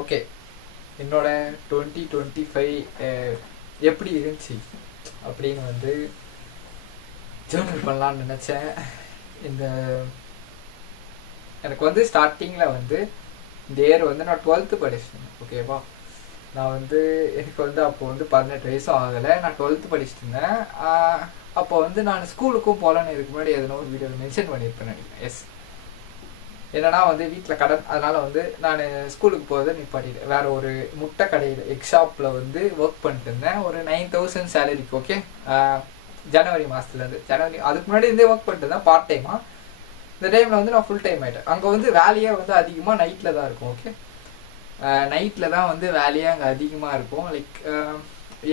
Okay, என்னோட 2025 எப்படி இருந்துச்சு அப்படின்னு வந்து ஜேர்னல் பண்ணலான்னு நினச்சேன். இந்த எனக்கு வந்து ஸ்டார்டிங்கில் வந்து இந்த இயர் வந்து நான் 12th படிச்சிட்டேன். ஓகேவா, நான் வந்து எனக்கு வந்து அப்போ வந்து 18 வயசும் ஆகலை, நான் 12th படிச்சுட்டு இருந்தேன். அப்போ வந்து நான் ஸ்கூலுக்கும் போகலான்னு இதுக்கு முன்னாடி எதனா ஒரு வீடியோவில் மென்ஷன் பண்ணியிருப்பேன் நினைக்கிறேன். எஸ், என்னன்னா வந்து வீட்டில் கடன், அதனால வந்து நான் ஸ்கூலுக்கு போகிறத நிப்பாட்டிட்டேன். வேற ஒரு முட்டை கடையில் எக் ஷாப்பில் வந்து ஒர்க் பண்ணிட்டு இருந்தேன். ஒரு 9000 சேலரிக்கு. ஓகே, ஜனவரி மாதத்துலேருந்து அதுக்கு முன்னாடி இருந்தே ஒர்க் பண்ணிட்டு இருந்தேன் பார்ட் டைமாக. இந்த டைமில் வந்து நான் ஃபுல் டைம் ஆகிட்டேன். அங்கே வந்து வேலையே வந்து அதிகமாக நைட்டில் தான் இருக்கும். ஓகே, நைட்டில் தான் வந்து வேலையே அங்கே அதிகமாக இருக்கும். லைக்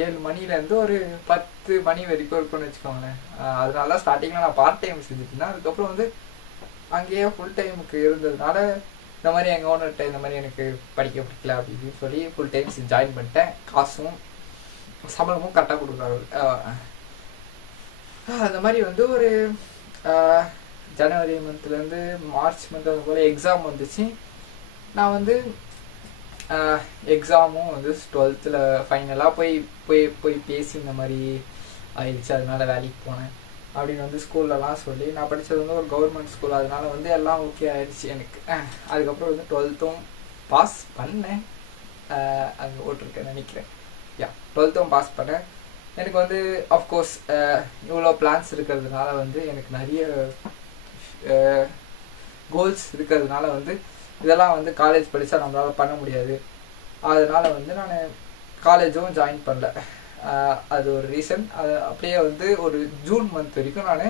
7 மணிலேருந்து ஒரு 10 மணி வரைக்கும் இருக்கும்னு வச்சுக்கோங்களேன். அதனால தான் ஸ்டார்டிங்கில் நான் பார்ட் டைம் செஞ்சுட்டு இருந்தேன். அதுக்கப்புறம் வந்து அங்கேயே ஃபுல் டைமுக்கு இருந்ததுனால இந்த மாதிரி எங்கள் ஓனர்கிட்ட இந்த மாதிரி எனக்கு படிக்க பிடிக்கல அப்படின்னு சொல்லி ஃபுல் டைம்ஸ் ஜாயின் பண்ணிட்டேன். காசும் சம்பளமும் கரெக்டாக கொடுக்குறாரு. அந்த மாதிரி வந்து ஒரு ஜனவரி மந்த்லேருந்து மார்ச் மந்த் அது போல் எக்ஸாம் வந்துச்சு. நான் வந்து எக்ஸாமும் வந்து 12th ஃபைனலாக போய் பேசி இந்த மாதிரி ஆயிடுச்சு, அதனால வேலைக்கு போனேன் அப்படின்னு வந்து ஸ்கூல்லலாம் சொல்லி. நான் படித்தது வந்து ஒரு கவர்மெண்ட் ஸ்கூல், அதனால வந்து எல்லாம் ஓகே ஆயிடுச்சு எனக்கு. அதுக்கப்புறம் வந்து 12th பாஸ் பண்ணேன். அங்கே ஓட்டிருக்கேன் நினைக்கிறேன். 12th பாஸ் பண்ணேன். எனக்கு வந்து அஃப்கோர்ஸ் இவ்வளோ பிளான்ஸ் இருக்கிறதுனால வந்து எனக்கு நிறைய கோல்ஸ் இருக்கிறதுனால வந்து இதெல்லாம் வந்து காலேஜ் படித்தா நம்மளால் பண்ண முடியாது. அதனால் வந்து நான் காலேஜும் ஜாயின் பண்ணல. அது ஒரு ரீசன். அது அப்படியே வந்து ஒரு ஜூன் மந்த் வரைக்கும் நான்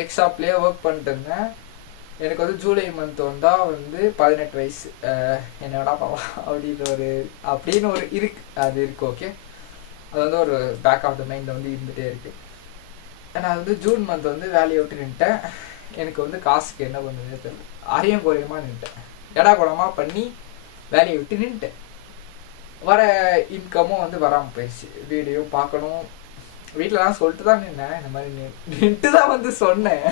எக் ஷாப்லேயே ஒர்க் பண்ணிட்டு இருந்தேன். எனக்கு வந்து ஜூலை மந்த் வந்தால் வந்து 18 வயசு. என்னடா பாவம் அப்படின்னு ஒரு இருக்கு, அது இருக்குது. ஓகே, அது வந்து ஒரு பேக் ஆஃப் த மைண்டில் வந்து இருந்துகிட்டே இருக்குது. நான் வந்து ஜூன் மந்த் வந்து வேலையை விட்டு நின்ட்டேன். எனக்கு வந்து காசுக்கு என்ன பண்ணுறதுன்னு தெரியல, அரையும் குறையமாக நின்ட்டேன். எடா குடமாக பண்ணி வேலையை விட்டு நின்ட்டேன். வர இன்கமும் வந்து வராமல் போயிடுச்சு. வீடியோ பார்க்கணும், வீட்டிலலாம் சொல்லிட்டு தான் நின்னேன். இந்த மாதிரி நின்ட்டு தான் வந்து சொன்னேன்.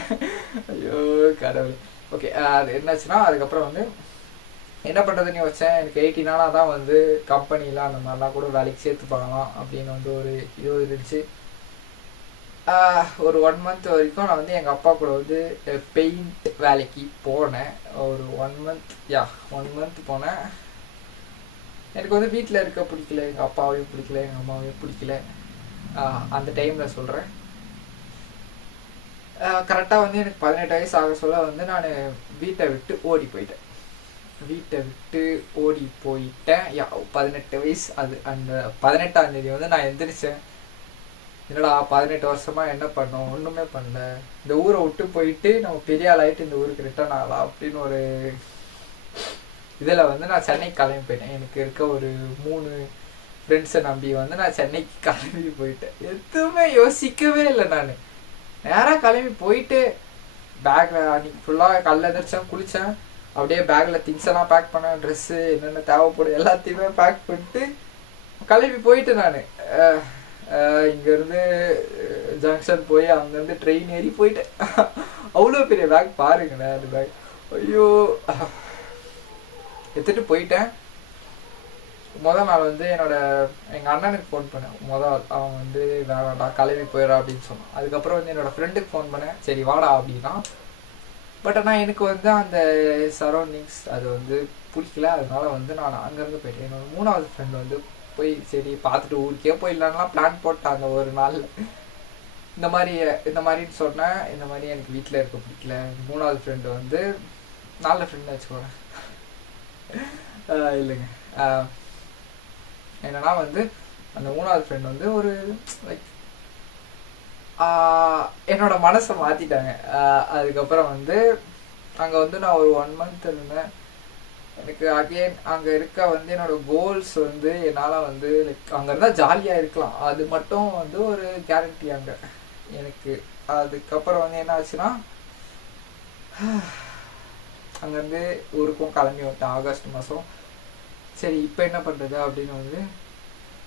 ஐயோ கடவுள். ஓகே, அது என்னாச்சுன்னா அதுக்கப்புறம் வந்து என்ன பண்ணுறதுன்னு யோசிச்சேன். எனக்கு 18 தான் வந்து கம்பெனிலாம் அந்த மாதிரிலாம் கூட வேலைக்கு சேர்த்து பார்க்கலாம் அப்படின்னு வந்து ஒரு இது இருந்துச்சு. ஒரு 1 மந்த் வரைக்கும் நான் வந்து எங்கள் அப்பா கூட வந்து பெயிண்ட் வேலைக்கு போனேன். ஒரு 1 மந்த் போனேன். எனக்கு வந்து வீட்டில் இருக்க பிடிக்கல, எங்கள் அப்பாவையும் பிடிக்கல, எங்கள் அம்மாவையும் பிடிக்கல. அந்த டைமில் சொல்கிறேன். கரெக்டாக வந்து எனக்கு 18 வயசு ஆக சொல்ல வந்து நான் வீட்டை விட்டு ஓடி போயிட்டேன். 18 வயசு. அது அந்த 18ஆம் தேதி வந்து நான் எந்திரிச்சேன். என்னடா 18 வருஷமாக என்ன பண்ணோம், ஒன்றுமே பண்ணல, இந்த ஊரை விட்டு போயிட்டு நம்ம பெரிய ஆளாயிட்டு இந்த ஊருக்கு ரிட்டர்ன் ஆகலாம் அப்படின்னு ஒரு இதில் வந்து நான் சென்னைக்கு கிளம்பி போயிட்டேன். எனக்கு இருக்க ஒரு 3 ஃப்ரெண்ட்ஸை நம்பி வந்து நான் சென்னைக்கு கிளம்பி போயிட்டேன். எதுவுமே யோசிக்கவே இல்லை. நான் நேராக கிளம்பி போயிட்டு பேக்கில் அன்றைக்கி ஃபுல்லாக கல்ல எதிர்த்தேன், குளித்தேன். அப்படியே பேக்கில் திங்ஸ் எல்லாம் பேக் பண்ணேன், ட்ரெஸ்ஸு என்னென்ன தேவைப்படும் எல்லாத்தையுமே பேக் பண்ணிட்டு கிளம்பி போயிட்டு நான் இங்கேருந்து ஜங்ஷன் போய் அங்கேருந்து ட்ரெயின் ஏறி போயிட்டேன். அவ்வளோ பெரிய பேக் பாருங்கண்ணே, அந்த பேக். ஐயோ, எடுத்துகிட்டு போயிட்டேன். மொதல் நாள் வந்து எங்கள் அண்ணனுக்கு ஃபோன் பண்ணேன். அவன் வந்து வேணாடா கிளம்பி போயிடா அப்படின்னு சொன்னான். அதுக்கப்புறம் வந்து என்னோடய ஃப்ரெண்டுக்கு ஃபோன் பண்ணேன், சரி வாடா அப்படின்னா. பட் ஆனால் எனக்கு வந்து அந்த சரௌண்டிங்ஸ் அது வந்து பிடிக்கல. அதனால வந்து நான் அங்கேருந்து போயிட்டேன். என்னோடய 3வது ஃப்ரெண்ட் வந்து போய் சரி பார்த்துட்டு ஊருக்கே போயிடலான்லாம் பிளான் போட்டாங்க ஒரு நாள். இந்த மாதிரின்னு சொன்னேன். இந்த மாதிரி எனக்கு வீட்டில் இருக்க பிடிக்கல. 3வது ஃப்ரெண்டு வந்து 4 ஃப்ரெண்டு வச்சுக்கோங்க. இல்லைங்க, என்னன்னா வந்து அந்த 3வது ஃப்ரெண்ட் வந்து ஒரு லைக் என்னோட மனசை மாற்றிட்டாங்க. அதுக்கப்புறம் வந்து அங்கே வந்து நான் ஒரு 1 மந்த் இருந்தேன். எனக்கு அகெயின் அங்கே இருக்க வந்து என்னோட கோல்ஸ் வந்து என்னால் வந்து லைக் அங்கே இருந்தால் ஜாலியாக இருக்கலாம், அது மட்டும் வந்து ஒரு கேரண்டி அங்கே எனக்கு. அதுக்கப்புறம் வந்து என்ன ஆச்சுன்னா அங்கேருந்து ஊருக்கும் கிளம்பி விட்டேன் ஆகஸ்ட் மாதம். சரி இப்போ என்ன பண்ணுறது அப்படின்னு வந்து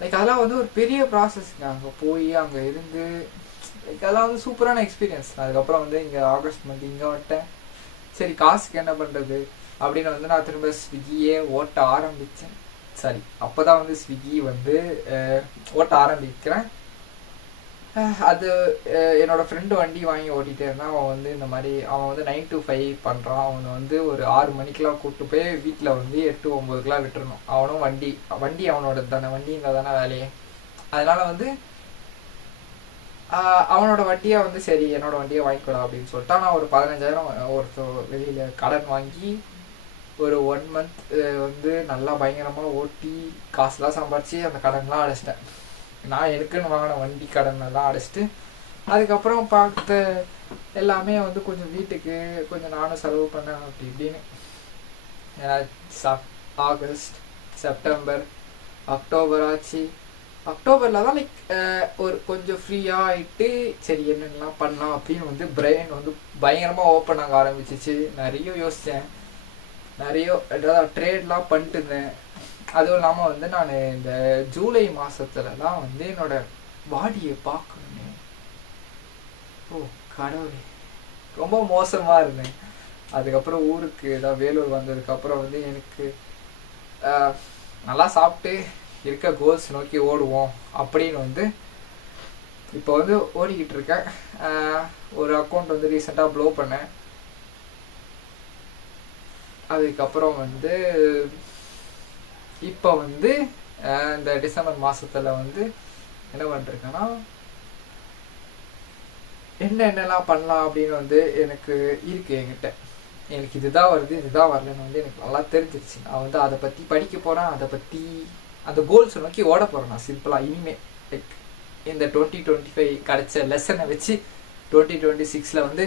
லைக் அதெல்லாம் வந்து ஒரு பெரிய ப்ராசஸ்ங்க. அங்கே போய் அங்கே இருந்து லைக் அதெல்லாம் வந்து சூப்பரான எக்ஸ்பீரியன்ஸ். அதுக்கப்புறம் வந்து இங்கே ஆகஸ்ட் மந்த் இங்கே வந்துட்டேன். சரி காசுக்கு என்ன பண்ணுறது, அப்படின்னு வந்து நான் திரும்ப ஸ்விக்கியே ஓட்ட ஆரம்பித்தேன். சாரி, அப்போ தான் வந்து ஸ்விக்கி வந்து ஓட்ட ஆரம்பிக்கிறேன். அது என்னோட ஃப்ரெண்டு வண்டி வாங்கி ஓட்டிகிட்டே இருந்தான். அவன் வந்து இந்த மாதிரி அவன் வந்து 9 to 5 பண்ணுறான். அவனை வந்து ஒரு 6 மணிக்கெலாம் கூப்பிட்டு போய் வீட்டில் வந்து 8, 9க்கெலாம் விட்டுறணும். அவனும் வண்டி அவனோட தானே, வண்டிங்க தானே வேலையே. அதனால் வந்து அவனோட வண்டியை வந்து சரி என்னோட வண்டியை வாங்கிக்கூடா அப்படின்னு சொல்லிட்டு நான் ஒரு 15,000 ஒருத்தர் வெளியில் கடன் வாங்கி ஒரு 1 month வந்து நல்லா பயங்கரமாக ஓட்டி காசுலாம் சம்பாரிச்சு அந்த கடன்லாம் அடைச்சிட்டேன். நான் எனக்குன்னு வாங்கின வண்டி கடன் எல்லாம் அடைச்சிட்டு அதுக்கப்புறம் பார்த்த எல்லாமே வந்து கொஞ்சம் வீட்டுக்கு கொஞ்சம் நானும் செலவு பண்ணேன் அப்படி இப்படின்னு. ஆகஸ்ட், செப்டம்பர், அக்டோபர் ஆச்சு. அக்டோபரில் தான் லைக் ஒரு கொஞ்சம் ஃப்ரீயாக ஆகிட்டு சரி என்னென்னலாம் பண்ணலாம் அப்படின்னு வந்து பிரெயின் வந்து பயங்கரமாக ஓப்பன் ஆக ஆரம்பிச்சிச்சு. நிறைய யோசித்தேன், நிறைய ட்ரேட்லாம் பண்ணிட்டு இருந்தேன். அதுவும் இல்லாமல் வந்து நான் இந்த ஜூலை மாதத்துலலாம் வந்து என்னோட பாடியை பார்க்கணுமே, ஓ கடவுளே ரொம்ப மோசமாக இருந்தேன். அதுக்கப்புறம் ஊருக்கு ஏதாவது வேலூர் வந்ததுக்கப்புறம் வந்து எனக்கு நல்லா சாப்பிட்டு இருக்க கோல்ஸ் நோக்கி ஓடுவோம் அப்படின்னு வந்து இப்போ வந்து ஓடிக்கிட்டு இருக்கேன். ஒரு அக்கௌண்ட் வந்து ரீசெண்டாக ப்ளோ பண்ணேன். அதுக்கப்புறம் வந்து இப்போ வந்து இந்த டிசம்பர் மாதத்தில் வந்து என்ன பண்ணிருக்கேன்னா என்னென்னலாம் பண்ணலாம் அப்படின்னு வந்து எனக்கு இருக்குது என்கிட்ட. எனக்கு இதுதான் வருது இதுதான் வரலன்னு வந்து எனக்கு நல்லா தெரிஞ்சிருச்சு. நான் வந்து அதை பற்றி படிக்க போகிறேன், அதை பற்றி அந்த கோல்ஸை நோக்கி ஓட போகிறேன். நான் சிம்பிளாக இனிமேல் லைக் இந்த 2025 கிடைச்ச லெசனை வச்சு 2026 வந்து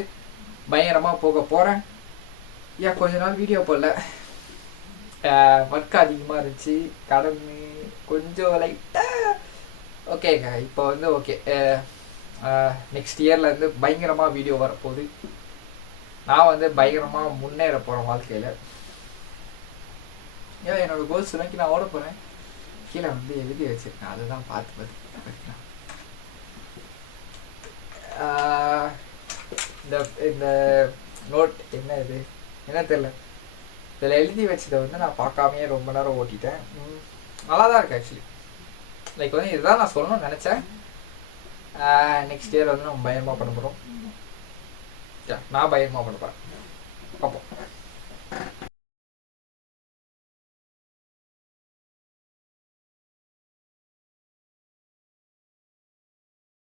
பயங்கரமாக போக போகிறேன். ஏன் கொஞ்ச நாள் வீடியோ போடல, ஒர்க் அதிகமாக இருந்துச்சு, கடன் கொஞ்சம் லைட்டாக. ஓகேங்க, இப்போ வந்து ஓகே நெக்ஸ்ட் இயரில் வந்து பயங்கரமாக வீடியோ வரப்போகுது. நான் வந்து பயங்கரமாக முன்னேற போகிறேன் வாழ்க்கையில். ஏன் என்னோடய கோல்ஸ் நோக்கி நான் ஓட போகிறேன். கீழே வந்து எழுதி வச்சுருக்கேன், அதுதான் பார்த்து படிக்கலாம். இந்த நோட் என்ன இது என்ன தெரியல, இதில் எழுதி வச்சதை வந்து நான் பார்க்காமையே ரொம்ப நேரம் ஓட்டிட்டேன். நல்லா தான் இருக்கு ஆக்சுவலி. லைக் வந்து இதுதான் நான் சொல்லணும்னு நினச்சேன். நெக்ஸ்ட் இயர் வந்து நம்ம பயங்கரமாக பண்ண போகிறோம். நான் பயங்கரமாக பண்ண போகிறேன். பார்ப்போம்.